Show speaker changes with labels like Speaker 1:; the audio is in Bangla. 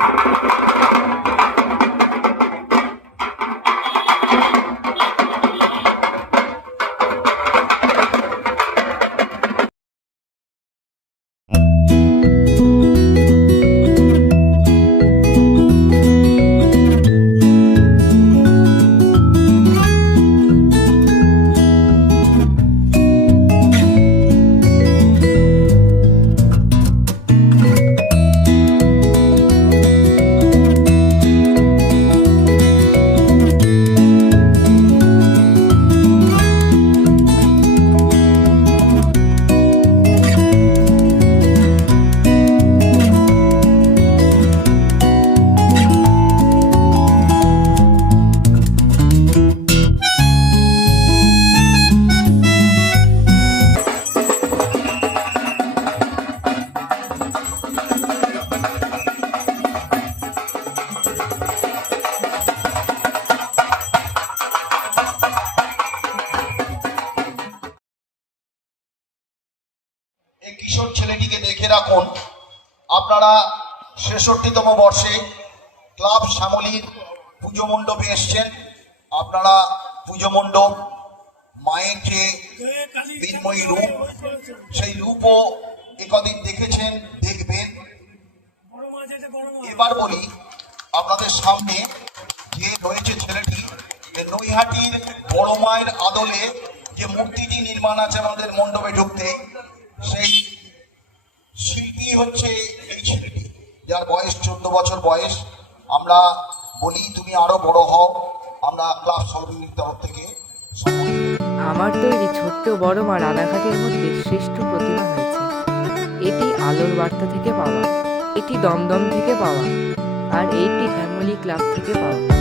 Speaker 1: Thank you. এই কিশোর ছেলেটিকে দেখে রাখুন। আপনারা ছেষট্টিতম বর্ষে ক্লাব শ্যামলীর পুজো মণ্ডপে এসছেন। আপনারা পুজো মণ্ডপ, মায়ের যে বিন্ময়ী রূপ, সেই রূপও একদিন দেখেছেন, দেখবেন। এবার বলি, আপনাদের সামনে যে রয়েছে ছেলেটি নৈহাটির বড় মায়ের আদলে যে মূর্তিটি নির্মাণ আছে আমাদের মণ্ডপে ঢুকতে সেই শিল্পী হচ্ছে এই ছেলেটি। যার বয়স চোদ্দ বছর বয়স। আমরা বলি, তুমি আরও বড় হও। আমরা ক্লাব সর্বনীর তরফ থেকে
Speaker 2: আমার তৈরি ছোট্ট বড় মা রানাঘাটের মধ্যে শ্রেষ্ঠ প্রতিমা হয়েছে। এটি আলোর বার্তা থেকে পাওয়া, এটি দমদম থেকে পাওয়া, আর এইটি ফ্যামিলি ক্লাব থেকে পাওয়া।